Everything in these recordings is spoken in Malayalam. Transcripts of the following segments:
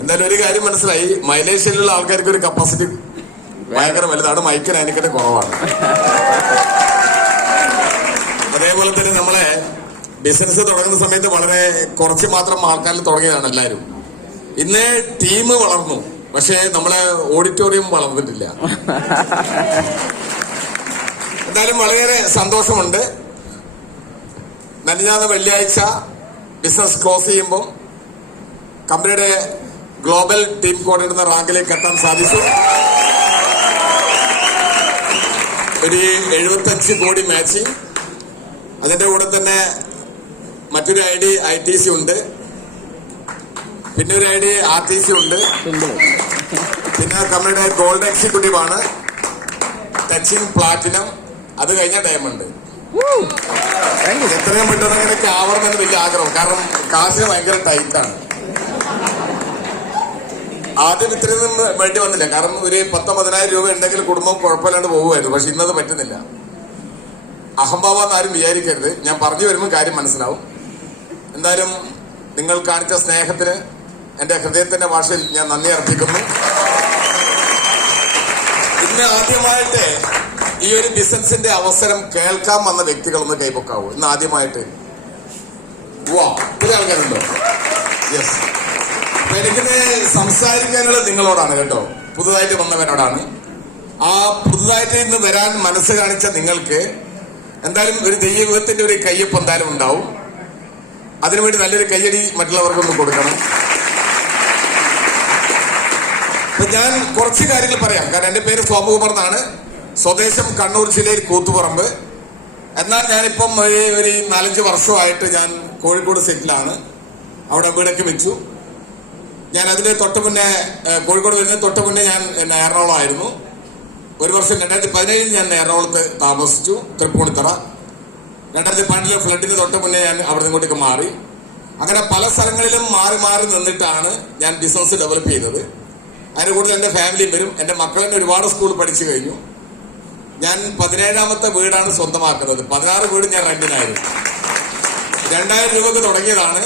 എന്തായാലും ഒരു കാര്യം മനസ്സിലായി, മലേഷ്യയിലുള്ള ആൾക്കാർക്ക് ഒരു കപ്പാസിറ്റി ഭയങ്കര വലുതാണ്, മൈക്കിന് അതിനെക്കാട്ട് കുറവാണ്. അതേപോലെ തന്നെ നമ്മളെ ബിസിനസ് തുടങ്ങുന്ന സമയത്ത് വളരെ കുറച്ച് മാത്രം ആൾക്കാരിൽ തുടങ്ങിയതാണ് എല്ലാവരും. ഇന്ന് ടീം വളർന്നു, പക്ഷേ നമ്മളെ ഓഡിറ്റോറിയം വളർന്നിട്ടില്ല. എന്തായാലും വളരെ സന്തോഷമുണ്ട്. നന്ദിനാഥ വെള്ളിയാഴ്ച ബിസിനസ് ക്ലോസ് ചെയ്യുമ്പോൾ കമ്പനിയുടെ ഗ്ലോബൽ ടീം കോർഡിനേറ്റർ റാങ്കിലേക്ക് എത്താൻ സാധിച്ചു. ഒരു 75 കോടി മാച്ചിങ്. അതിന്റെ കൂടെ തന്നെ മറ്റൊരു ഐ ഡി ITC ഉണ്ട്, പിന്നെ ഒരു ഐ ഡി RTC ഉണ്ട്, പിന്നെ കമ്പനിയുടെ ഗോൾഡ് എക്സിക്യൂട്ടീവ് ആണ്, ടച്ചിങ് പ്ലാറ്റിനം, അത് കഴിഞ്ഞ ഡയമണ്ട്. എത്രയും പെട്ടെന്ന് അങ്ങനെയൊക്കെ ആവണമെന്ന് വലിയ ആഗ്രഹം, കാരണം കാശിന് ഭയങ്കര ടൈറ്റാണ്. ആദ്യം ഇത്രയൊന്നും വേണ്ടി വന്നില്ല, കാരണം ഒരു 10-15,000 രൂപ ഉണ്ടെങ്കിൽ കുടുംബം കുഴപ്പമില്ലാണ്ട് പോകുമായിരുന്നു. പക്ഷെ ഇന്നത് പറ്റുന്നില്ല. അഹംഭാവം ആരും വിചാരിക്കരുത്, ഞാൻ പറഞ്ഞു വരുമ്പോൾ കാര്യം മനസ്സിലാവും. എന്തായാലും നിങ്ങൾ കാണിച്ച സ്നേഹത്തിന് എന്റെ ഹൃദയത്തിന്റെ ഭാഷയിൽ ഞാൻ നന്ദി അർപ്പിക്കുന്നു. ഇന്ന് ആദ്യമായിട്ട് ഈ ഒരു ബിസിനസിന്റെ അവസരം കേൾക്കാൻ വന്ന വ്യക്തികളൊന്ന് കൈപ്പൊക്കാവൂ. ഇന്ന് ആദ്യമായിട്ട് ഒത്തിരി ആൾക്കാരുണ്ടോ? യെസ്. അപ്പൊ എനിക്കിന്ന് സംസാരിക്കാനുള്ളത് നിങ്ങളോടാണ് കേട്ടോ, പുതുതായിട്ട് വന്നവരോടാണ്. ആ പുതുതായിട്ട് ഇന്ന് വരാൻ മനസ്സ് കാണിച്ച നിങ്ങൾക്ക് എന്തായാലും ഒരു ദൈവത്തിന്റെ ഒരു കയ്യൊപ്പ് എന്തായാലും ഉണ്ടാവും. അതിനുവേണ്ടി നല്ലൊരു കയ്യടി മറ്റുള്ളവർക്കൊന്ന് കൊടുക്കണം. അപ്പൊ ഞാൻ കുറച്ച് കാര്യങ്ങൾ പറയാം, കാരണം എന്റെ പേര് സോമകുമാർ എന്നാണ്. സ്വദേശം കണ്ണൂർ ജില്ലയിൽ കൂത്തുപറമ്പ്. എന്നാൽ ഞാനിപ്പം ഒരു 4-5 വർഷമായിട്ട് ഞാൻ കോഴിക്കോട് സെറ്റിലാണ്. അവിടെ വീടൊക്കെ വെച്ചു. ഞാൻ അതിന് തൊട്ട് മുന്നേ കോഴിക്കോട് വരുന്നതിന് തൊട്ട് മുന്നേ ഞാൻ എറണാകുളമായിരുന്നു. ഒരു വർഷം 2017 ഞാൻ എറണാകുളത്ത് താമസിച്ചു, തൃപ്പൂണിത്തറ. 2012 ഫ്ലഡിന് തൊട്ട് മുന്നേ ഞാൻ അവിടെ നിങ്ങോട്ടേക്ക് മാറി. അങ്ങനെ പല സ്ഥലങ്ങളിലും മാറി മാറി നിന്നിട്ടാണ് ഞാൻ ബിസിനസ് ഡെവലപ്പ് ചെയ്തത്. അതിന് കൂടുതൽ എന്റെ ഫാമിലിയും വരും. എന്റെ മക്കളെന്നെ ഒരുപാട് സ്കൂൾ പഠിച്ചു കഴിഞ്ഞു. ഞാൻ 17ാമത്തെ വീടാണ് സ്വന്തമാക്കുന്നത്. 16 വീട് ഞാൻ റെന്റിനായിരുന്നു. 2000 രൂപക്ക് തുടങ്ങിയതാണ്.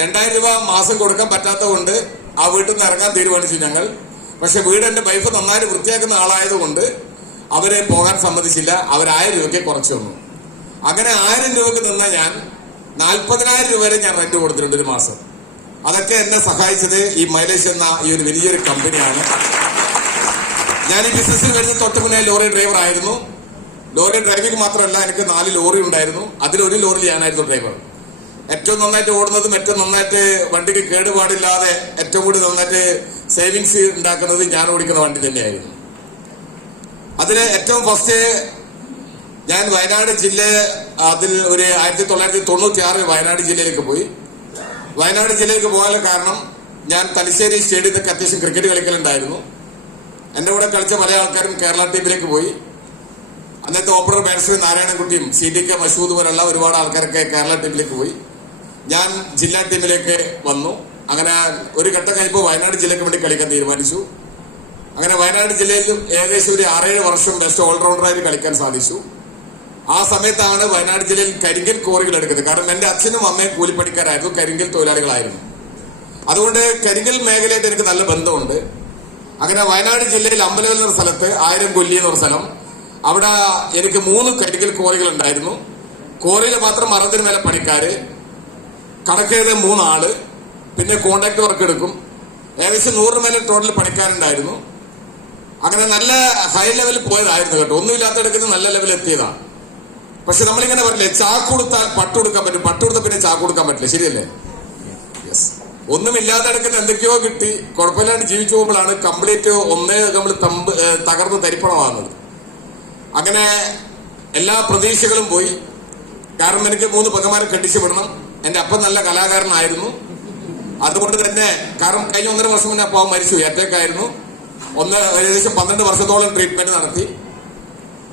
2000 രൂപ മാസം കൊടുക്കാൻ പറ്റാത്തത് കൊണ്ട് ആ വീട്ടിൽ നിന്ന് ഇറങ്ങാൻ തീരുമാനിച്ചു ഞങ്ങൾ. പക്ഷെ വീട് എന്റെ വൈഫ് നന്നായിട്ട് വൃത്തിയാക്കുന്ന ആളായതുകൊണ്ട് അവരെ പോകാൻ സമ്മതിച്ചില്ല. അവർ 1000 രൂപയ്ക്ക് കുറച്ചു തന്നു. അങ്ങനെ 1000 രൂപക്ക് നിന്ന ഞാൻ 40,000 രൂപ വരെ ഞാൻ റെന്റ് കൊടുത്തിട്ടുണ്ട് ഒരു മാസം. അതൊക്കെ എന്നെ സഹായിച്ചത് ഈ മൈലേജ് എന്ന ഈ ഒരു വലിയൊരു കമ്പനിയാണ്. ഞാൻ ഈ ബിസിനസ്സിൽ വരുന്ന തൊട്ട് മുന്നേ ലോറി ഡ്രൈവർ ആയിരുന്നു. ലോറി ഡ്രൈവിംഗ് മാത്രമല്ല, എനിക്ക് 4 ലോറി ഉണ്ടായിരുന്നു. അതിലൊരു ലോറിയിൽ ഞാനായിരുന്നു ഡ്രൈവർ. ഏറ്റവും നന്നായിട്ട് ഓടുന്നതും ഏറ്റവും നന്നായിട്ട് വണ്ടിക്ക് കേടുപാടില്ലാതെ ഏറ്റവും കൂടുതൽ നന്നായിട്ട് സേവിങ്സ് ഉണ്ടാക്കുന്നത് ഞാൻ ഓടിക്കുന്ന വണ്ടി തന്നെയായിരുന്നു. അതില് ഏറ്റവും ഫസ്റ്റ് ഞാൻ വയനാട് ജില്ല, അതിൽ ഒരു 1996 വയനാട് ജില്ലയിലേക്ക് പോയി. വയനാട് ജില്ലയിലേക്ക് പോകാനുള്ള കാരണം, ഞാൻ തലശ്ശേരി സ്റ്റേഡിയത്തൊക്കെ അത്യാവശ്യം ക്രിക്കറ്റ് കളിക്കലുണ്ടായിരുന്നു. എന്റെ കൂടെ കളിച്ച പല ആൾക്കാരും കേരള ടീമിലേക്ക് പോയി. അന്നത്തെ ഓപ്പണർ ബാറ്റ്സ്മാൻ നാരായണൻകുട്ടിയും CDK മഷൂദ് പോലുള്ള ഒരുപാട് ആൾക്കാരൊക്കെ കേരള ടീമിലേക്ക് പോയി. ഞാൻ ജില്ലാ ടീമിലേക്ക് വന്നു. അങ്ങനെ ഒരു ഘട്ടം കഴിഞ്ഞപ്പോൾ വയനാട് ജില്ലയ്ക്ക് വേണ്ടി കളിക്കാൻ തീരുമാനിച്ചു. അങ്ങനെ വയനാട് ജില്ലയിൽ ഏകദേശം ഒരു 6-7 വർഷം ബെസ്റ്റ് ഓൾറൗണ്ടറായിട്ട് കളിക്കാൻ സാധിച്ചു. ആ സമയത്താണ് വയനാട് ജില്ലയിൽ കരിങ്കൽ കോറികൾ എടുക്കുന്നത്. കാരണം എന്റെ അച്ഛനും അമ്മയും കൂലിപ്പണിക്കാരായിരുന്നു, കരിങ്കൽ തൊഴിലാളികളായിരുന്നു. അതുകൊണ്ട് കരിങ്കൽ മേഖലയായിട്ട് എനിക്ക് നല്ല ബന്ധമുണ്ട്. അങ്ങനെ വയനാട് ജില്ലയിൽ അമ്പലവൽ എന്ന സ്ഥലത്ത് 1000 കൊല്ലി എന്നൊരു സ്ഥലം, അവിടെ എനിക്ക് 3 കരിങ്കൽ കോറികൾ ഉണ്ടായിരുന്നു. കോറിയിൽ മാത്രം 60 മേലെ പണിക്കാര്, കണക്കെഴുതാൻ 3 ആള്, പിന്നെ കോൺട്രാക്ട് വർക്ക് എടുക്കും. ഏകദേശം 100 മേലെ ടോട്ടൽ പണിക്കാരുണ്ടായിരുന്നു. അങ്ങനെ നല്ല ഹൈ ലെവലിൽ പോയതായിരുന്നു കേട്ടോ. ഒന്നുമില്ലാത്തെടുക്കുന്ന നല്ല ലെവലിൽ എത്തിയതാണ്. പക്ഷെ നമ്മളിങ്ങനെ പറഞ്ഞില്ലേ, ചാക്ക് കൊടുത്താൽ പട്ട് കൊടുക്കാൻ പറ്റും, പട്ട് കൊടുത്താൽ പിന്നെ ചാക്ക് കൊടുക്കാൻ പറ്റില്ല, ശരിയല്ലേ? യെസ്. ഒന്നുമില്ലാതെ എടുക്കുന്ന എന്തൊക്കെയോ കിട്ടി കുഴപ്പമില്ലാണ്ട് ജീവിച്ചു പോകുമ്പോഴാണ് കംപ്ലീറ്റ് നമ്മൾ തകർന്ന് തരിപ്പണമാകുന്നത്. അങ്ങനെ എല്ലാ പ്രതീക്ഷകളും പോയി. കാരണം എനിക്ക് 3 പെങ്ങന്മാരെ കെട്ടിച്ചു വിടണം. എന്റെ അപ്പം നല്ല കലാകാരനായിരുന്നു. അതുകൊണ്ട് തന്നെ, കാരണം കഴിഞ്ഞ 1.5 വർഷം മുന്നേ അപ്പം മരിച്ചു, അറ്റാക്കായിരുന്നു. ഏകദേശം 12 വർഷത്തോളം ട്രീറ്റ്മെന്റ് നടത്തി.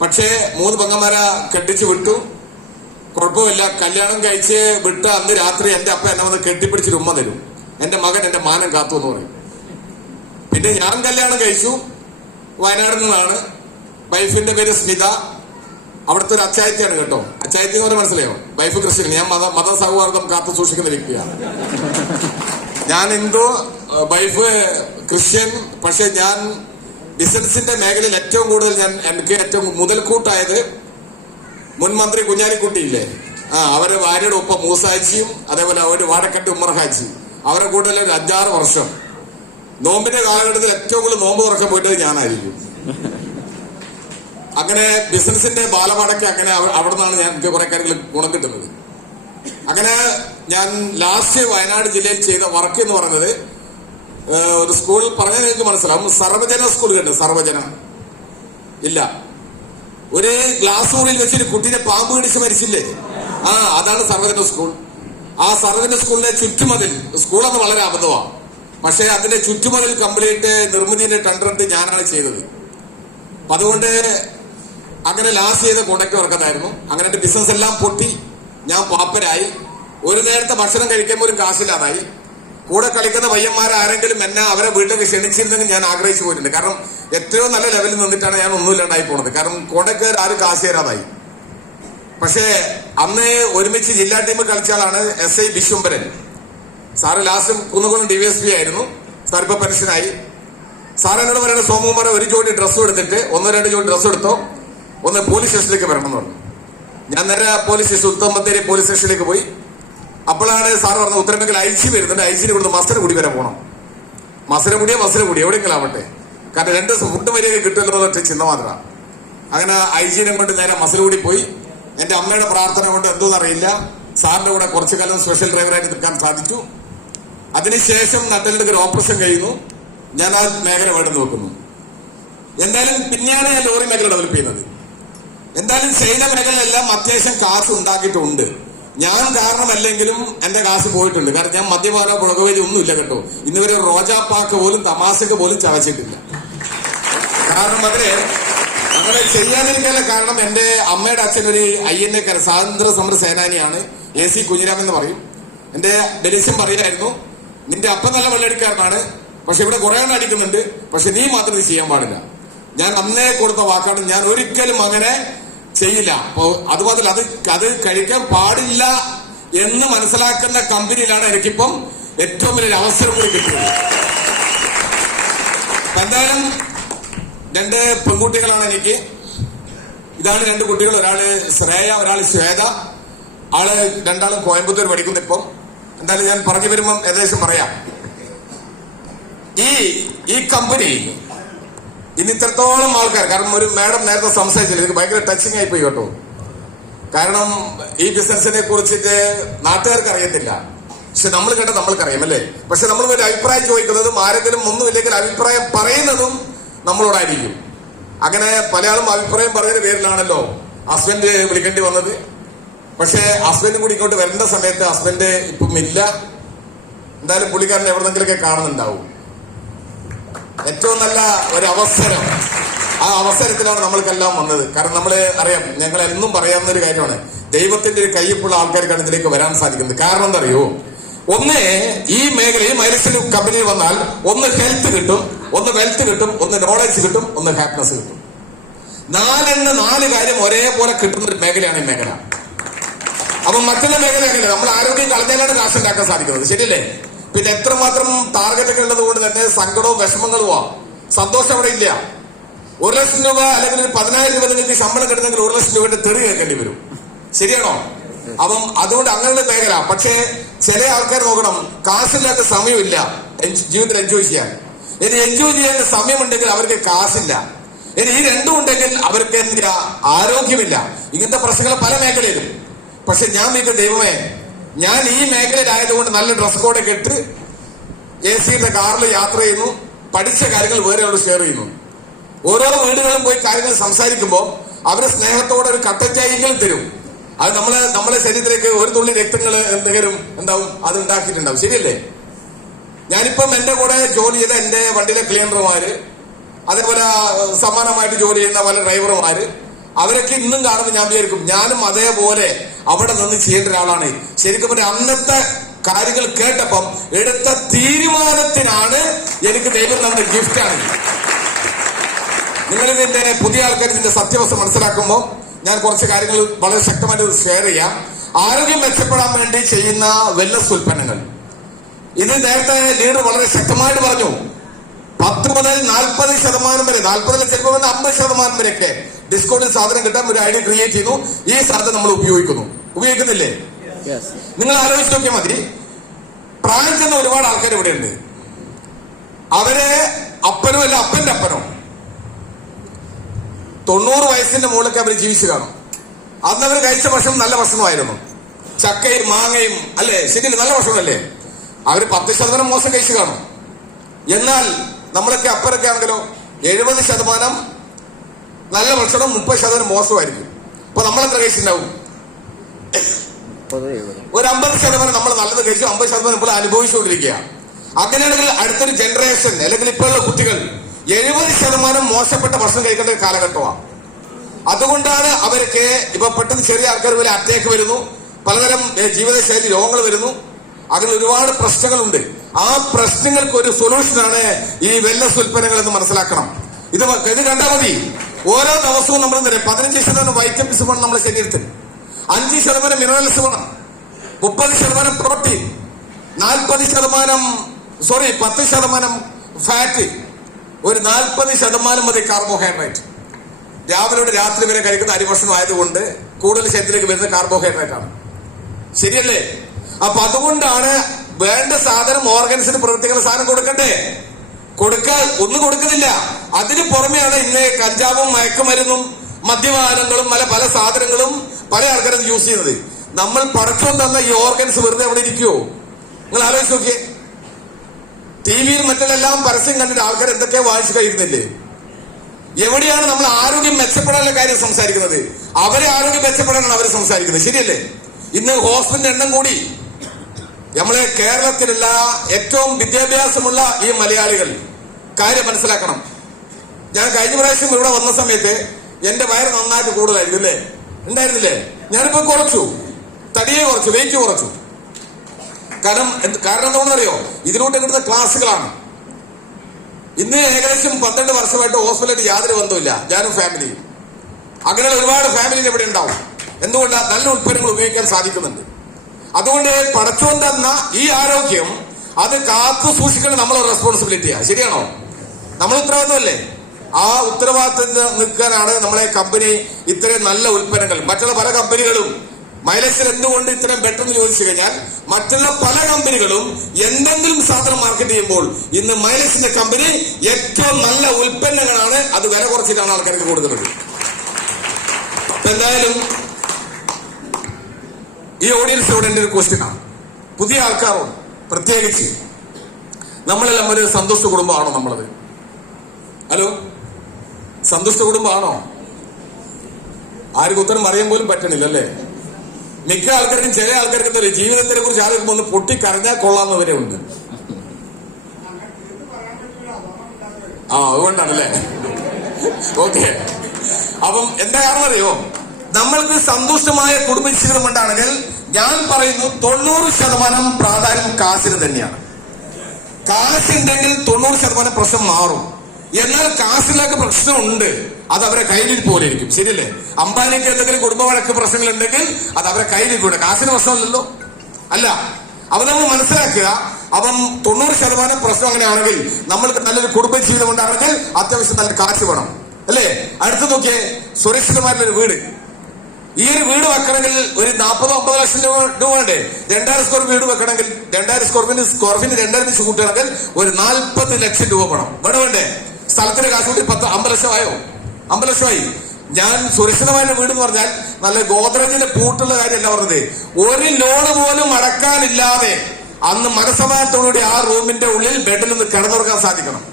പക്ഷേ 3 പെങ്ങന്മാരെ കെട്ടിച്ചു വിട്ടു. കുഴപ്പമില്ല. കല്യാണം കഴിച്ച് വിട്ട അന്ന് രാത്രി എന്റെ അപ്പ എന്നെ വന്ന് കെട്ടിപ്പിടിച്ചൊരു ഉമ്മ തരും. എന്റെ മകൻ എന്റെ മാനം കാത്തു എന്ന് പറയും. പിന്നെ ഞാൻ കല്യാണം കഴിച്ചു. വയനാട് നിന്നാണ്. വൈഫിന്റെ പേര് സ്മിത. അവിടുത്തെ ഒരു അച്ചായത്തിയാണ് കേട്ടോ. അച്ചായത്തി എന്ന് പറഞ്ഞാൽ മനസ്സിലായോ? Wife Christian. ഞാൻ മതസൗഹാർദ്ദം കാത്തു സൂക്ഷിക്കുന്ന വ്യക്തിയാണ്. ഞാൻ ഹിന്ദു, വൈഫ് ക്രിസ്ത്യൻ. പക്ഷെ ഞാൻ ബിസിനസിന്റെ മേഖലയിൽ ഏറ്റവും കൂടുതൽ എനിക്ക് ഏറ്റവും മുതൽക്കൂട്ടായത് മുൻ മന്ത്രി കുഞ്ഞാലിക്കുട്ടിയില്ലേ, അവരെ ഭാര്യയുടെ ഒപ്പം മൂസാജിയും അതേപോലെ അവര് വാടക്കട്ട് ഉമ്മർ ഹാജി, അവരെ കൂടുതൽ ഒരു 5-6 വർഷം നോമ്പിന്റെ കാലഘട്ടത്തിൽ ഏറ്റവും കൂടുതൽ നോമ്പ് തുറക്കാൻ പോയിട്ടത് ഞാനായിരിക്കും. അങ്ങനെ ബിസിനസിന്റെ ബാലപാടയ്ക്ക് അങ്ങനെ അവിടെ നിന്നാണ് എനിക്ക് കുറെ കാര്യങ്ങൾ ഗുണം കിട്ടുന്നത്. അങ്ങനെ ഞാൻ ലാസ്റ്റ് വയനാട് ജില്ലയിൽ ചെയ്ത വർക്ക് എന്ന് പറയുന്നത് ഒരു സ്കൂൾ പറഞ്ഞാൽ നിങ്ങൾക്ക് മനസ്സിലാവും. സർവജന സ്കൂൾ കണ്ട് സർവജന ഇല്ല, ഒരു ഗ്ലാസ് മുറിയിൽ വെച്ചൊരു കുട്ടീനെ പാമ്പ് കടിച്ച് മരിച്ചില്ലേ, അതാണ് സർവജന സ്കൂൾ. ആ സർവജന സ്കൂളിലെ ചുറ്റുമതിൽ, സ്കൂളെന്ന് വളരെ അബദ്ധമാണ്, പക്ഷെ അതിന്റെ ചുറ്റുമതിൽ കംപ്ലീറ്റ് നിർമ്മിതിന്റെ ടെൻഡർ ഞാനാണ് ചെയ്തത്. അപ്പൊ അതുകൊണ്ട് അങ്ങനെ ലാസ്റ്റ് ചെയ്ത കോണ്ടാക്ട് വർക്കതായിരുന്നു. അങ്ങനെ എന്റെ ബിസിനസ് എല്ലാം പൊട്ടി, ഞാൻ പാപ്പരായി, ഒരു നേരത്തെ ഭക്ഷണം കഴിക്കാൻ പോലും കാശില്ലാതായി. കൂടെ കളിക്കുന്ന പയ്യന്മാരാരെങ്കിലും എന്നെ അവരെ വീട്ടിലേക്ക് ക്ഷണിച്ചിരുന്നെങ്കിൽ ഞാൻ ആഗ്രഹിച്ചു പോയിട്ടുണ്ട്. കാരണം എത്രയോ നല്ല ലെവലിൽ നിന്നിട്ടാണ് ഞാൻ ഒന്നുമില്ലാണ്ടായി പോണത്. കാരണം കോണ്ടക്കാർ ആരും കാശ് തരാതായി. പക്ഷേ അന്ന് ഒരുമിച്ച് ജില്ലാ ടീം കളിച്ച ആളാണ് SI Vishwambharan sir. Last Kunnamkulam DVSP ആയിരുന്നു സാർ, ഇപ്പൊ പെൻഷനായി. സാർ എന്നോട് പറയുന്നത്, സോമുകുമാർ ഒരു ജോഡി ഡ്രസ്സും എടുത്തിട്ട് 1-2 ജോഡി ഡ്രസ്സ് എടുത്തോ, ഒന്ന് പോലീസ് സ്റ്റേഷനിലേക്ക് വരണം എന്ന് പറഞ്ഞു. ഞാൻ നേരെ പോലീസ് സ്റ്റേഷൻ, ഉത്തമബത്തേരി പോലീസ് സ്റ്റേഷനിലേക്ക് പോയി. അപ്പോഴാണ് സാർ പറഞ്ഞത്, ഉത്തരമേഖല IG വരുന്നുണ്ട്, IG കൊടുത്ത് മസനഗുഡി വരെ പോകണം. മസനഗുഡിയോ എവിടെയെങ്കിലും ആവട്ടെ, കാരണം 2 ദിവസം ഫുഡ് മര്യാദ കിട്ടുമല്ലോ ഒറ്റ ചിന്ത മാത്രമാണ്. അങ്ങനെ IG കൊണ്ട് നേരെ മസനഗുഡി പോയി. എന്റെ അമ്മയുടെ പ്രാർത്ഥന കൊണ്ട് എന്തോന്നറിയില്ല, സാറിന്റെ കൂടെ കുറച്ചു കാലം സ്പെഷ്യൽ ഡ്രൈവറായിട്ട് നിൽക്കാൻ സാധിച്ചു. അതിനുശേഷം നട്ടലിന്റെ ഒരു ഓപ്പറേഷൻ കഴിയുന്നു, ഞാൻ ആ മേഖല വേണ്ടെന്ന് വെക്കുന്നു. എന്തായാലും പിന്നെയാണ് ഞാൻ ലോറി മേഖല ഡെവലപ്പ് ചെയ്യുന്നത്. എന്തായാലും സെയില മേഖലയെല്ലാം അത്യാവശ്യം കാശ് ഉണ്ടാക്കിയിട്ടുണ്ട്. ഞാൻ കാരണമല്ലെങ്കിലും എന്റെ കാശ് പോയിട്ടുണ്ട്. കാരണം ഞാൻ മദ്യപാന പുഴകവേലി ഒന്നുമില്ല കേട്ടോ. ഇന്നുവരെ റോജാപ്പാക്ക് പോലും തമാശക്ക് പോലും ചവച്ചിട്ടില്ല. കാരണം അതിന് അങ്ങനെ ചെയ്യാതിരിക്കാനുള്ള കാരണം എന്റെ അമ്മയുടെ അച്ഛൻ ഒരു INA സ്വാതന്ത്ര്യ സമര സേനാനിയാണ്, AC കുഞ്ഞിരാം എന്ന് പറയും. എന്റെ ബലിസ്യം പറയായിരുന്നു, നിന്റെ അപ്പം നല്ല വെള്ളടിക്കാരനാണ്, പക്ഷെ ഇവിടെ കുറെ എണ്ണം അടിക്കുന്നുണ്ട്, പക്ഷെ നീ മാത്രം ഇത് ചെയ്യാൻ പാടില്ല. ഞാൻ അന്നേ കൊടുത്ത വാക്കാണ്, ഞാൻ ഒരിക്കലും അങ്ങനെ ചെയ്യില്ല. അപ്പോ അതുപോലെ അത് കഴിക്കാൻ പാടില്ല എന്ന് മനസ്സിലാക്കുന്ന കമ്പനിയിലാണ് എനിക്കിപ്പം ഏറ്റവും വലിയൊരു അവസരം കൂടി കിട്ടുന്നത്. എന്തായാലും 2 പെൺകുട്ടികളാണ് എനിക്ക്. ഇതാണ് 2 കുട്ടികൾ, ഒരാള് ശ്രേയ, ഒരാള് ശ്വേത. ആള് 2ആളും കോയമ്പത്തൂർ പഠിക്കുന്നു ഇപ്പം. എന്തായാലും ഞാൻ പറഞ്ഞു വരുമ്പം ഏകദേശം പറയാം. ഈ കമ്പനി ഇന്ന് ഇത്രത്തോളം ആൾക്കാർ, കാരണം ഒരു മാഡം നേരത്തെ സംസാരിച്ചില്ല, എനിക്ക് ഭയങ്കര ടച്ചിങ് ആയി പോയി കേട്ടോ. കാരണം ഈ ബിസിനസിനെ കുറിച്ചിട്ട് നാട്ടുകാർക്ക് അറിയത്തില്ല, പക്ഷെ നമ്മൾ കേട്ട നമ്മൾക്കറിയാം അല്ലേ. പക്ഷെ നമ്മൾ ഒരു അഭിപ്രായം ചോദിക്കുന്നതും ആരെങ്കിലും ഒന്നുമില്ലെങ്കിൽ അഭിപ്രായം പറയുന്നതും നമ്മളോടായിരിക്കും. അങ്ങനെ പല ആളും അഭിപ്രായം പറയുന്ന പേരിലാണല്ലോ ഹസ്ബൻഡ് വിളിക്കേണ്ടി വന്നത്. പക്ഷെ ഹസ്ബൻഡും കൂടി ഇങ്ങോട്ട് വരേണ്ട സമയത്ത് ഹസ്ബൻഡ് ഇപ്പം ഇല്ല. എന്തായാലും പുള്ളിക്കാരൻ എവിടെന്നെങ്കിലൊക്കെ കാണുന്നുണ്ടാവും. ഏറ്റവും നല്ല ഒരു അവസരം, ആ അവസരത്തിലാണ് നമ്മൾക്കെല്ലാം വന്നത്. കാരണം നമ്മള് അറിയാം, ഞങ്ങൾ എന്നും പറയാവുന്ന ഒരു കാര്യമാണ്, ദൈവത്തിന്റെ ഒരു കയ്യൊപ്പുള്ള ആൾക്കാർക്കാണ് ഇതിലേക്ക് വരാൻ സാധിക്കുന്നത്. കാരണം എന്താ അറിയോ, ഒന്ന് ഈ മേഖലയിൽ മൈലക്സിൽ കമ്പനിയിൽ വന്നാൽ ഒന്ന് ഹെൽത്ത് കിട്ടും, ഒന്ന് വെൽത്ത് കിട്ടും, ഒന്ന് നോളജ് കിട്ടും, ഒന്ന് ഹാപ്പിനെസ് കിട്ടും. 4 കാര്യം ഒരേപോലെ കിട്ടുന്ന ഒരു മേഖലയാണ് ഈ മേഖല. അപ്പൊ മറ്റുള്ള മേഖലയാണില്ല, നമ്മൾ ആരോഗ്യം കളഞ്ഞാലാണ് കാശ് ഉണ്ടാക്കാൻ സാധിക്കുന്നത്, ശരിയല്ലേ? പിന്നെ എത്രമാത്രം ടാർഗറ്റൊക്കെ ഉള്ളത് കൊണ്ട് തന്നെ സങ്കടവും വിഷമങ്ങളുമാ. സന്തോഷം അവിടെ ഇല്ല. 1 ലക്ഷം രൂപ അല്ലെങ്കിൽ 10,000 രൂപ നിങ്ങൾക്ക് ശമ്പളം കിട്ടുന്നെങ്കിൽ 1 ലക്ഷം രൂപയുടെ തെറി കേൾക്കേണ്ടി വരും, ശരിയാണോ? അപ്പം അതുകൊണ്ട് അങ്ങനത്തെ മേഖല. പക്ഷേ ചില ആൾക്കാർ നോക്കണം, കാശില്ലാത്ത സമയമില്ല ജീവിതത്തിൽ എൻജോയ് ചെയ്യാൻ. ഇനി എൻജോയ് ചെയ്യാൻ സമയമുണ്ടെങ്കിൽ അവർക്ക് കാശില്ല. ഇനി ഈ 2 ഉണ്ടെങ്കിൽ അവർക്ക് എന്താ, ആരോഗ്യമില്ല. ഇങ്ങനത്തെ പ്രശ്നങ്ങൾ പല മേഖലയിലും. പക്ഷെ ഞാൻ നിങ്ങൾക്ക് ദൈവമേ, ഞാൻ ഈ മേഖലയിലായതുകൊണ്ട് നല്ല ഡ്രസ് കോഡൊക്കെ ഇട്ട് AC-യുടെ കാറിൽ യാത്ര ചെയ്യുന്നു, പഠിച്ച കാര്യങ്ങൾ വേറെയോട് ഷെയർ ചെയ്യുന്നു. ഓരോ വീടുകളും പോയി കാര്യങ്ങൾ സംസാരിക്കുമ്പോൾ അവര് സ്നേഹത്തോടെ ഒരു കട്ടൻ ചായയെങ്കിലും തരും. അത് നമ്മളെ ശരീരത്തിലേക്ക് ഒരു തുള്ളി രക്തങ്ങൾ എന്തെങ്കിലും ഉണ്ടാവും, അത് ഉണ്ടാക്കിയിട്ടുണ്ടാവും, ശരിയല്ലേ? ഞാനിപ്പം എന്റെ കൂടെ ജോലി ചെയ്ത എന്റെ വണ്ടിയിലെ ക്ലീനർമാര്, അതേപോലെ സമാനമായിട്ട് ജോലി ചെയ്യുന്ന പല ഡ്രൈവർമാര്, അവരൊക്കെ ഇന്നും കാണുമ്പോൾ ഞാൻ വിചാരിക്കും ഞാനും അതേപോലെ അവിടെ നിന്ന് ചെയ്യേണ്ട ഒരാളാണ്. ശരിക്കും പറഞ്ഞാൽ അന്നത്തെ കാര്യങ്ങൾ കേട്ടപ്പം എടുത്ത തീരുമാനത്തിനാണ് എനിക്ക് ദൈവം തന്ന ഗിഫ്റ്റാണ്. നിങ്ങളിതിന്റെ പുതിയ ആൾക്കാർ ഇതിന്റെ സത്യാവസ്ഥ മനസ്സിലാക്കുമ്പോൾ ഞാൻ കുറച്ച് കാര്യങ്ങൾ വളരെ ശക്തമായിട്ട് ഷെയർ ചെയ്യാം. ആരോഗ്യം മെച്ചപ്പെടാൻ വേണ്ടി ചെയ്യുന്ന വെൽനസ് ഉൽപ്പന്നങ്ങൾ. ഇത് നേരത്തെ ലീഡർ വളരെ ശക്തമായിട്ട് പറഞ്ഞു. 10 മുതൽ 40% വരെ, 40 ചിലപ്പോൾ 50% വരെയൊക്കെ ഡിസ്കൗണ്ടിൽ സാധനം കിട്ടാൻ ഒരു ഐഡിയ ക്രിയേറ്റ് ചെയ്യുന്നു. ഈ സാധനം നമ്മൾ ഉപയോഗിക്കുന്നില്ലേ? നിങ്ങൾ ആലോചിച്ച് നോക്കിയാൽ മതി. പ്രായം ചെന്ന ഒരുപാട് ആൾക്കാർ ഇവിടെ ഉണ്ട്. അവരെ അപ്പനോ അല്ല അപ്പന്റെ അപ്പനോ 90 വയസ്സിന്റെ മുകളിലൊക്കെ അവർ ജീവിച്ചു കാണും. അന്ന് അവർ കഴിച്ച ഭക്ഷണം നല്ല ഭക്ഷണമായിരുന്നു. ചക്കയും മാങ്ങയും അല്ലേ, ശരിയല്ലേ, നല്ല ഭക്ഷണമല്ലേ. അവർ 10% മോശം കഴിച്ചു കാണും. എന്നാൽ നമ്മളൊക്കെ അപ്പരൊക്കെ ആണെങ്കിലോ 70% നല്ല ഭക്ഷണം, 30% മോശമായിരിക്കും. അപ്പൊ നമ്മളെത്ര കഴിച്ചിട്ടുണ്ടാവും? ഒരു 50% നമ്മൾ നല്ലത് കഴിച്ചു, 50% ഇപ്പോൾ അനുഭവിച്ചുകൊണ്ടിരിക്കുക. അങ്ങനെയാണെങ്കിൽ അടുത്തൊരു ജനറേഷൻ അല്ലെങ്കിൽ ഇപ്പോഴുള്ള കുട്ടികൾ 70% മോശപ്പെട്ട ഭക്ഷണം കഴിക്കേണ്ട ഒരു കാലഘട്ടമാണ്. അതുകൊണ്ടാണ് അവർക്ക് ഇപ്പൊ പെട്ടെന്ന് ചെറിയ ആൾക്കാർ പോലെ അറ്റാക്ക് വരുന്നു, പലതരം ജീവിതശൈലി രോഗങ്ങൾ വരുന്നു. അങ്ങനെ ഒരുപാട് പ്രശ്നങ്ങളുണ്ട്. ആ പ്രശ്നങ്ങൾക്ക് ഒരു സൊല്യൂഷനാണ് ഈ വെൽനസ് ഉൽപ്പന്നങ്ങൾ എന്ന് മനസ്സിലാക്കണം. ഇത് കണ്ടാൽ മതി. ഓരോ ദിവസവും നമ്മൾ 15% വൈറ്റമിൻസ് വേണം നമ്മുടെ ശരീരത്തിൽ, 5% മിനറൽസ് വേണം, 30% പ്രോട്ടീൻ, 10% ഫാറ്റ്, ഒരു 40% മതി കാർബോഹൈഡ്രേറ്റ്. രാവിലെ രാത്രി വരെ കഴിക്കുന്ന അരിഭക്ഷണം ആയതുകൊണ്ട് കൂടുതൽ ശരീരത്തിലേക്ക് വരുന്ന കാർബോഹൈഡ്രേറ്റ് ആണ്. ശരിയല്ലേ? അപ്പൊ അതുകൊണ്ടാണ് വേണ്ട സാധനം ഓർഗൻസിന് പ്രവർത്തിക്കുന്ന സാധനം കൊടുക്കണ്ടേ? ഒന്നും കൊടുക്കുന്നില്ല. അതിന് പുറമെയാണ് ഇന്ന് കഞ്ചാവും മയക്കുമരുന്നും മദ്യപാനങ്ങളും പല സാധനങ്ങളും പല ആൾക്കാരും യൂസ് ചെയ്യുന്നത്. നമ്മൾ പടച്ചോൻ തന്ന ഈ ഓർഗൻസ് വെറുതെ അവിടെ ഇരിക്കുവോ? നിങ്ങൾ ആലോചിച്ച് നോക്കിയേ. ടിവിയിൽ മറ്റെല്ലാം പരസ്യം കണ്ടിട്ട് ആൾക്കാർ എന്തൊക്കെയാ വാങ്ങിച്ചു കഴിയുന്നില്ലേ? എവിടെയാണ് നമ്മൾ ആരോഗ്യം മെച്ചപ്പെടാനുള്ള കാര്യം സംസാരിക്കുന്നത്? അവരെ ആരോഗ്യം മെച്ചപ്പെടാനാണ് അവർ സംസാരിക്കുന്നത്. ശരിയല്ലേ? ഇന്ന് ഹോസ്പിറ്റലിന്റെ എണ്ണം കൂടി. നമ്മളെ കേരളത്തിലുള്ള ഏറ്റവും വിദ്യാഭ്യാസമുള്ള ഈ മലയാളികൾ കാര്യം മനസ്സിലാക്കണം. ഞാൻ കഴിഞ്ഞ പ്രാവശ്യം ഇവിടെ വന്ന സമയത്ത് എന്റെ വയറ് നന്നായിട്ട് കൂടുതലായിരുന്നു, അല്ലേ? ഉണ്ടായിരുന്നില്ലേ? ഞാനിപ്പോ കുറച്ചു, തടിയെ കുറച്ചു, വെയിറ്റ് കുറച്ചു. കാരണം എന്താണെന്നറിയോ? ഇതിലൂടെ കിട്ടുന്ന ക്ലാസ്സുകളാണ്. ഇന്ന് ഏകദേശം 12 വർഷമായിട്ട് ഹോസ്പിറ്റലിൽ യാതൊരു ബന്ധമില്ല, ഞാനും ഫാമിലിയും. അങ്ങനെയുള്ള ഒരുപാട് ഫാമിലി ഇവിടെ ഉണ്ടാവും. എന്തുകൊണ്ടാണ്? നല്ല ഉൽപ്പന്നങ്ങൾ ഉപയോഗിക്കാൻ സാധിക്കുന്നുണ്ട്. അതുകൊണ്ട് പടച്ചോൻ തന്ന ഈ ആരോഗ്യം അത് കാത്തു സൂക്ഷിക്കേണ്ട നമ്മളെ റെസ്പോൺസിബിലിറ്റിയാണ്. ശരിയാണോ? നമ്മൾ ഉത്തരവാദിത്തമല്ലേ? ആ ഉത്തരവാദിത്തത്തിൽ നിൽക്കാനാണ് നമ്മളെ കമ്പനി ഇത്രയും നല്ല ഉൽപ്പന്നങ്ങൾ. മറ്റുള്ള പല കമ്പനികളും മൈലേജിൽ എന്തുകൊണ്ട് ഇത്രയും പെട്ടെന്ന് ചോദിച്ചു കഴിഞ്ഞാൽ മറ്റുള്ള പല കമ്പനികളും എന്തെങ്കിലും സാധനം മാർക്കറ്റ് ചെയ്യുമ്പോൾ ഇന്ന് മൈലേജിന്റെ കമ്പനി ഏറ്റവും നല്ല ഉൽപ്പന്നങ്ങളാണ് അത് വില കുറച്ചിട്ടാണ് ആൾക്കാർക്ക് കൊടുക്കുന്നത്. എന്തായാലും ഈ ഓഡിയൻസിനോട് എൻ്റെ ഒരു ക്വസ്റ്റ്യനാണ്, പുതിയ ആൾക്കാരോട് പ്രത്യേകിച്ച്. നമ്മളെല്ലാം ഒരു സന്തുഷ്ട കുടുംബമാണോ നമ്മളത്? ഹലോ, സന്തുഷ്ട കുടുംബമാണോ? ആർക്കും ഉത്തരം അറിയാൻ പോലും പറ്റണില്ല, അല്ലേ? മിക്ക ആൾക്കാർക്കും ചില ആൾക്കാർക്ക് എന്താ ജീവിതത്തിനെ കുറിച്ച് ആലോചിക്കുമ്പോൾ ഒന്ന് പൊട്ടിക്കരഞ്ഞാൽ കൊള്ളാവുന്നവരെ ഉണ്ട്. അതുകൊണ്ടാണല്ലേ? ഓക്കെ. അപ്പം എന്താ കാരണം അറിയോ? നമ്മൾക്ക് സന്തുഷ്ടമായ കുടുംബജീവിതം ഉണ്ടാണെങ്കിൽ ഞാൻ പറയുന്നു 90% പ്രാധാന്യം കാശിന് തന്നെയാണ്. കാശുണ്ടെങ്കിൽ 90% പ്രശ്നം മാറും. എന്നാൽ കാശിലൊക്കെ പ്രശ്നമുണ്ട്, അത് അവരെ കയ്യിൽ പോലെ ഇരിക്കും. ശരിയല്ലേ? അംബാനിക്ക് എന്തെങ്കിലും കുടുംബ വഴക്ക് പ്രശ്നങ്ങൾ ഉണ്ടെങ്കിൽ അത് അവരെ കയ്യിൽ കൂടെ, കാശിന് പ്രശ്നമില്ലല്ലോ. അല്ല, അവ നമ്മൾ മനസ്സിലാക്കുക. അപ്പം 90% പ്രശ്നം അങ്ങനെയാണെങ്കിൽ നമ്മൾക്ക് നല്ലൊരു കുടുംബജീവിതം ഉണ്ടാണെങ്കിൽ അത്യാവശ്യം നല്ല കാശ് വേണം, അല്ലേ? അടുത്ത് നോക്കിയേ, സുരക്ഷിതമായിട്ടുള്ളൊരു വീട്. ഈ ഒരു വീട് വെക്കണമെങ്കിൽ ഒരു 40-50 ലക്ഷം രൂപ വേണ്ടേ? 2000 സ്ക്വയർ വീട് വെക്കണമെങ്കിൽ 2000 സ്ക്വയർ ഫീറ്റ് 2000 വെച്ച് കൂട്ടുകയാണെങ്കിൽ ഒരു 40 ലക്ഷം രൂപ വേണ്ടേ? സ്ഥലത്തിന് കാശ് കൂട്ടി 50 ലക്ഷമായോ? 50 ലക്ഷമായി. ഞാൻ സുരക്ഷിതമായ വീട് എന്ന് പറഞ്ഞാൽ നല്ല ഗോദ്രേജിന്റെ പൂട്ടുള്ള കാര്യമല്ല പറഞ്ഞത്. ഒരു ലോണ് പോലും അടക്കാനില്ലാതെ അന്ന് മനസ്സമാനത്തോടുകൂടി ആ റൂമിന്റെ ഉള്ളിൽ ബെഡിൽ നിന്ന് കിടന്നുറങ്ങാൻ സാധിക്കണം.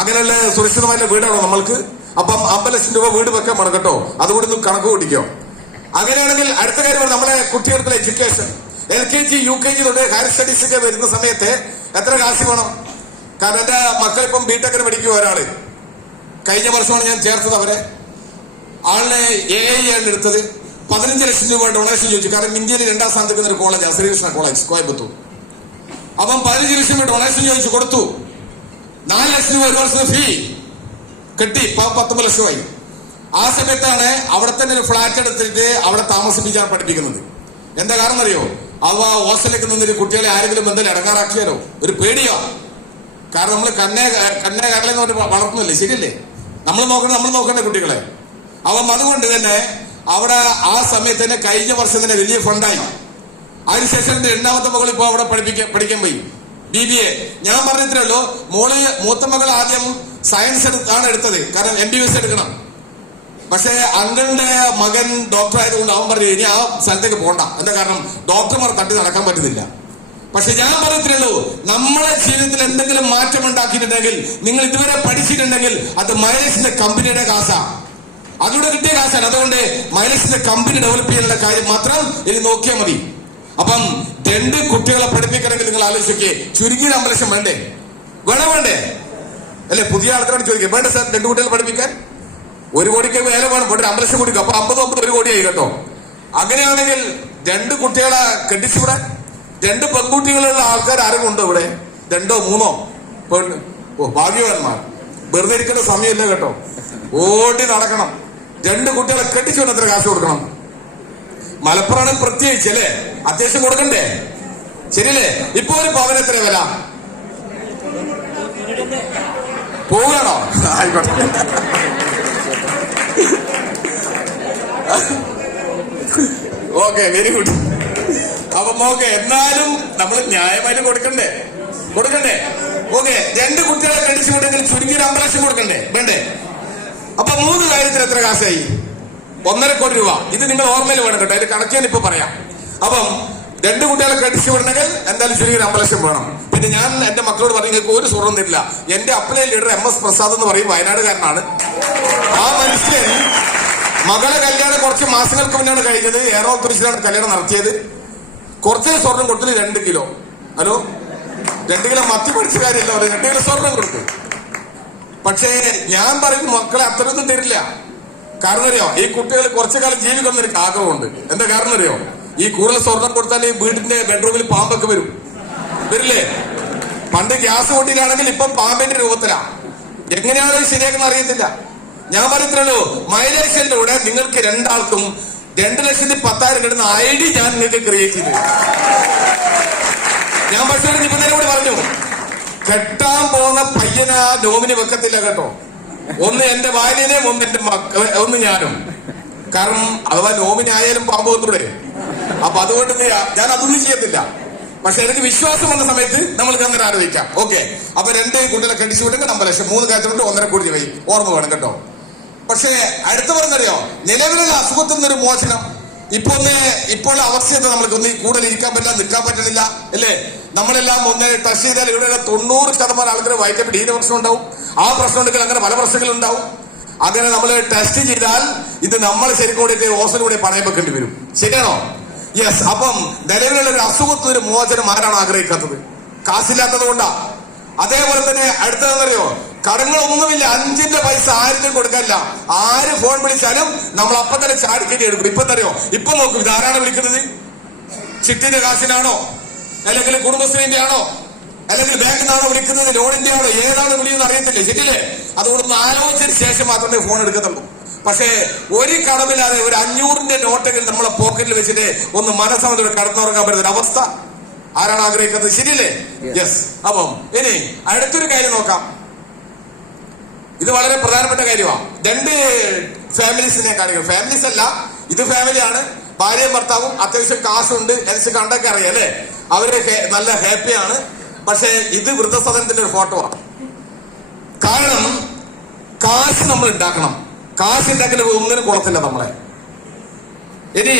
അങ്ങനെയുള്ള സുരക്ഷിതമായ വീടാണോ നമ്മൾക്ക്? അപ്പം 50 ലക്ഷം രൂപ വീട് വെക്കാൻ വേണം കേട്ടോ. അതുകൂടി ഒന്ന് കണക്ക് കൂട്ടിക്കോ. അങ്ങനെയാണെങ്കിൽ അടുത്ത കാര്യം നമ്മളെ കുട്ടികൾക്കുള്ള എഡ്യൂക്കേഷൻ, LKG UKG തൊട്ട് ഹയർ സ്റ്റഡീസ് ഒക്കെ വരുന്ന സമയത്ത് എത്ര കാശ് വേണം? കാരണം എന്റെ മക്കൾ ഇപ്പം ബിടെക്കിന് പഠിക്കുക. ഒരാള് കഴിഞ്ഞ വർഷമാണ് ഞാൻ ചേർത്തത്. അവരെ ആളിനെ AI ആണ് എടുത്തത്. 15 ലക്ഷം രൂപ ഡൊണേഷൻ ചോദിച്ചു. കാരണം ഇന്ത്യയിൽ 2ാം സ്ഥാനത്ത് നിൽക്കുന്ന ഒരു കോളേജാണ്, ശ്രീകൃഷ്ണ കോളേജ്, കോയമ്പത്തൂർ. അപ്പം 15 ലക്ഷം രൂപ ഡൊണേഷൻ ചോദിച്ചു, കൊടുത്തു. 4 ലക്ഷം രൂപ ഒരു വർഷത്തെ ഫീ കെട്ടി. 19 ലക്ഷമായി. ആ സമയത്താണ് അവിടെ തന്നെ ഒരു ഫ്ലാറ്റ് എടുത്തിട്ട് അവിടെ താമസിപ്പിച്ചാണ് പഠിപ്പിക്കുന്നത്. എന്താ കാരണം അറിയോ? അവ ഹോസ്റ്റലിലേക്ക് നിന്നൊരു കുട്ടികളെ ആരെങ്കിലും എന്തെങ്കിലും ഇടങ്ങാറാക്കിയാലോ? ഒരു പേടിയോ? കാരണം നമ്മൾ കടലെന്ന് പറഞ്ഞ് വളർത്തുന്നില്ലേ, ശരിയല്ലേ? നമ്മൾ നോക്കണ്ടേ കുട്ടികളെ. അപ്പം അതുകൊണ്ട് തന്നെ അവിടെ ആ സമയത്ത് തന്നെ കഴിഞ്ഞ വർഷം തന്നെ വലിയ ഫണ്ടായി. അതിനുശേഷം എന്റെ രണ്ടാമത്തെ മകൾ ഇപ്പൊ അവിടെ പഠിക്കാൻ പോയി, BBA. ഞാൻ പറഞ്ഞിട്ടേ ഉള്ളൂ, മൂത്ത മകൾ ആദ്യം സയൻസ് ആണ് എടുത്തത്, കാരണം MBBS എടുക്കണം. പക്ഷേ അങ്കിളിന്റെ മകൻ ഡോക്ടർ ആയതുകൊണ്ട് അവൻ പറഞ്ഞു ഇനി ആ സ്ഥലത്തേക്ക് പോകണ്ട. എന്താ കാരണം ഡോക്ടർമാർ തട്ടി നടക്കാൻ പറ്റുന്നില്ല. പക്ഷെ ഞാൻ പറഞ്ഞിട്ടുള്ളൂ, നമ്മളെ ജീവിതത്തിൽ എന്തെങ്കിലും മാറ്റം ഉണ്ടാക്കിയിട്ടുണ്ടെങ്കിൽ, നിങ്ങൾ ഇതുവരെ പഠിച്ചിട്ടുണ്ടെങ്കിൽ അത് മൈലേസിന്റെ കമ്പനിയുടെ കാശാ, അതിലൂടെ കിട്ടിയ കാശാണ്. അതുകൊണ്ട് മൈലേസിന്റെ കമ്പനി ഡെവലപ്പ് ചെയ്യാനുള്ള കാര്യം മാത്രം ഇനി നോക്കിയാൽ മതി. അപ്പം 2 കുട്ടികളെ പഠിപ്പിക്കണമെങ്കിൽ നിങ്ങൾ ആലോചിക്കേ, ചുരുങ്ങിയ 5 ലക്ഷം വേണ്ടേ? വേണ്ടേ? അല്ലെ? പുതിയ ആൾക്കാരോട് ചോദിക്കുക, വേണ്ട സാർ 2 കുട്ടികളെ പഠിപ്പിക്കാൻ 1 കോടിക്ക് മേലെ വേണം. ഇവിടെ 5 ലക്ഷം കൊടുക്കും. അപ്പൊ 50 1 കോടിയായി കേട്ടോ. അങ്ങനെയാണെങ്കിൽ 2 കുട്ടികളെ കെട്ടിച്ചിവിടെ 2 പെൺകുട്ടികളുള്ള ആൾക്കാർ ആരെങ്കിലും ഉണ്ടോ ഇവിടെ? 2 3 പെണ്ണ്? ഓ, ഭാഗ്യവാന്മാർ. വെറുതെ ഇരിക്കേണ്ട സമയമില്ല കേട്ടോ, ഓടി നടക്കണം. 2 കുട്ടികളെ കെട്ടിച്ചുകൊണ്ട് എത്ര കാശ് കൊടുക്കണം? മലപ്പുറം പ്രത്യേകിച്ച് അല്ലേ, അത്യാവശ്യം കൊടുക്കണ്ടേ? ശരിയല്ലേ? ഇപ്പൊ ഒരു പവന് എത്ര വില? പോവുകയാണോ? ആയിക്കോട്ടെ. Okay, very good. അപ്പം ഓക്കെ, എന്നാലും നമ്മൾ ന്യായമായിട്ട് കൊടുക്കണ്ടേ? ഓക്കെ, 2 കുട്ടികളെ കണ്ടിച്ചു കൊടുത്തെങ്കിൽ ചുരുങ്ങി 5 ലക്ഷം കൊടുക്കണ്ടേ? വേണ്ടേ? അപ്പൊ 3 കാര്യത്തിന് എത്ര കാശായി? 1.5 കോടി രൂപ. ഇത് നിങ്ങൾ ഓർമ്മയിൽ വേണം കേട്ടോ, അതിന്റെ കണക്ക് ഞാൻ ഇപ്പൊ പറയാം. അപ്പം 2 കുട്ടികളെ കണ്ടിച്ചു വിടണമെങ്കിൽ എന്തായാലും ചുരുങ്ങി 5 ലക്ഷം വേണം. പിന്നെ ഞാൻ എന്റെ മക്കളോട് പറയും, നിങ്ങൾക്ക് ഒരു സ്വർണ്ണം തരില്ല. എന്റെ അപ്ലൈ ലീഡർ MS പ്രസാദ് എന്ന് പറയും, വയനാടുകാരനാണ്. ആ മനുഷ്യൻ മകളെ കല്യാണം കുറച്ച് മാസങ്ങൾക്ക് മുന്നാണ് കഴിഞ്ഞത്. എറണാകുളത്ത് കല്യാണം നടത്തിയത്. കുറച്ച് സ്വർണം കൊടുത്തില്ല, 2 കിലോ. ഹലോ, 2 കിലോ മത്തി പഠിച്ച കാര്യമല്ല, 2 കിലോ സ്വർണം കൊടുത്തു. പക്ഷേ ഞാൻ പറയും, മക്കളെ അത്രയൊന്നും തരില്ല. കാരണം അറിയോ, ഈ കുട്ടികൾ കുറച്ചു കാലം ജീവിക്കണം എന്നൊരു ആഗ്രഹമുണ്ട്. എന്താ കാരണം അറിയോ? ഈ കൂടുതൽ സ്വർണം കൊടുത്താൽ ഈ വീടിന്റെ ബെഡ്റൂമിൽ പാമ്പൊക്കെ വരില്ലേ? പണ്ട് ഗ്യാസ് പൊട്ടിയിലാണെങ്കിൽ ഇപ്പം പാമ്പിന്റെ രൂപത്തിലാ. എങ്ങനെയാണ് ശരിയാക്കുന്ന അറിയത്തില്ല. ഞാൻ പറഞ്ഞിട്ടുള്ളൂ, മൈലേഷനിലൂടെ നിങ്ങൾക്ക് 2 ആൾക്കും 2,10,000 കിട്ടുന്ന ID ഞാൻ നിങ്ങൾക്ക് ക്രിയേറ്റ് ചെയ്തു. ഞാൻ പക്ഷേ നിബന്ധന കൂടി പറഞ്ഞു, കെട്ടാൻ പോകുന്ന പയ്യന നോമിനി വെക്കത്തില്ല കേട്ടോ. ഒന്ന് എന്റെ ഭാര്യനെയും ഒന്ന് ഞാനും. കാരണം അഥവാ നോമിനി ആയാലും പാമ്പ് വന്നൂടെ? അപ്പൊ അതുകൊണ്ട് ഞാൻ അതൊന്നും ചെയ്യത്തില്ല. പക്ഷെ എനിക്ക് വിശ്വാസം വന്ന സമയത്ത് നമ്മൾ അങ്ങനെ ആലോചിക്കാം. ഓക്കെ, അപ്പൊ 2 കുട്ടികളെ കണ്ടിച്ചു വിട്ടെങ്കിൽ 5 ലക്ഷം, 3 കാര്യത്തിലുണ്ട് 1.5 കോടി രൂപ. ഓർമ്മ വേണം കേട്ടോ. പക്ഷേ അടുത്ത പറഞ്ഞറിയോ, നിലവിലുള്ള അസുഖത്തിൽ നിന്നൊരു മോചനം. ഇപ്പോൾ അവസ്ഥ നമ്മൾക്ക് കൂടുതൽ ഇരിക്കാൻ പറ്റില്ല, നിൽക്കാൻ പറ്റുന്നില്ല അല്ലേ? നമ്മളെല്ലാം ടെസ്റ്റ് ചെയ്താൽ ഇവിടെ 90% ആൾക്കാർ വൈറ്റമിൻ D പ്രശ്നം ഉണ്ടാവും. ആ പ്രശ്നം ഉണ്ടെങ്കിൽ അങ്ങനെ പല പ്രശ്നങ്ങളുണ്ടാവും. അങ്ങനെ നമ്മൾ ടെസ്റ്റ് ചെയ്താൽ ഇത് നമ്മൾ ശരിക്കും കൂടിയിട്ട് ഹോസ്റ്റലിൽ കൂടെ പണയം വെക്കേണ്ടി വരും. ശരിയാണോ? യെസ്. അപ്പം നിലവിലുള്ള ഒരു അസുഖത്തിനൊരു മോചനം ആരാണ് ആഗ്രഹിക്കാത്തത്? കാശില്ലാത്തത് കൊണ്ടാ. അതേപോലെ തന്നെ അടുത്തതെന്നറിയോ, കടങ്ങളൊന്നുമില്ല, 5 പൈസ ആരും കൊടുക്കാനില്ല. ആര് ഫോൺ വിളിച്ചാലും നമ്മൾ അപ്പം തന്നെ ചാടിക്കറ്റി എടുക്കും. ഇപ്പൊ അറിയോ, ഇപ്പൊ നോക്കും, ഇതാരാണ് വിളിക്കുന്നത്? ചിട്ടിന്റെ കാശിനാണോ, അല്ലെങ്കിൽ കുടുംബശ്രീന്റെ ആണോ, അല്ലെങ്കിൽ ബാങ്കിൽ നിന്നാണോ വിളിക്കുന്നത്, ലോണിന്റെ ആണോ, ഏതാണ് വിളിയെന്ന് അറിയത്തില്ലേ? ശരിയല്ലേ? അതുകൊണ്ട് ആലോചിച്ചതിന് ശേഷം മാത്രമേ ഫോൺ എടുക്കത്തുള്ളൂ. പക്ഷേ ഒരു കടമില്ലാതെ ഒരു 500ന്റെ നോട്ടെങ്കിലും നമ്മളെ പോക്കറ്റിൽ വെച്ചിട്ട് ഒന്ന് മനസ്സമ്മതോടെ കടന്നുറങ്ങാൻ പറ്റുന്ന അവസ്ഥ ആരാണ് ആഗ്രഹിക്കുന്നത്? ശരിയല്ലേ? യെസ്. അപ്പം ഇനി അടുത്തൊരു കാര്യം നോക്കാം. ഇത് വളരെ പ്രധാനപ്പെട്ട കാര്യമാണ്. 2 ഫാമിലീസിനെ കാണിക്കും. ഫാമിലീസ് അല്ല, ഇത് ഫാമിലിയാണ്. ഭാര്യയും ഭർത്താവും അത്യാവശ്യം കാശുണ്ട്, എനിക്ക് കണ്ടൊക്കെ അറിയാം അല്ലേ? അവര് നല്ല ഹാപ്പിയാണ്. പക്ഷെ ഇത് വൃദ്ധസദനത്തിന്റെ ഒരു ഫോട്ടോ ആണ്. കാരണം കാശ് നമ്മൾ ഉണ്ടാക്കണം. കാശ് ഉണ്ടാക്കുന്ന ഒന്നിനും കൊള്ളത്തില്ല നമ്മളെ. ഇനി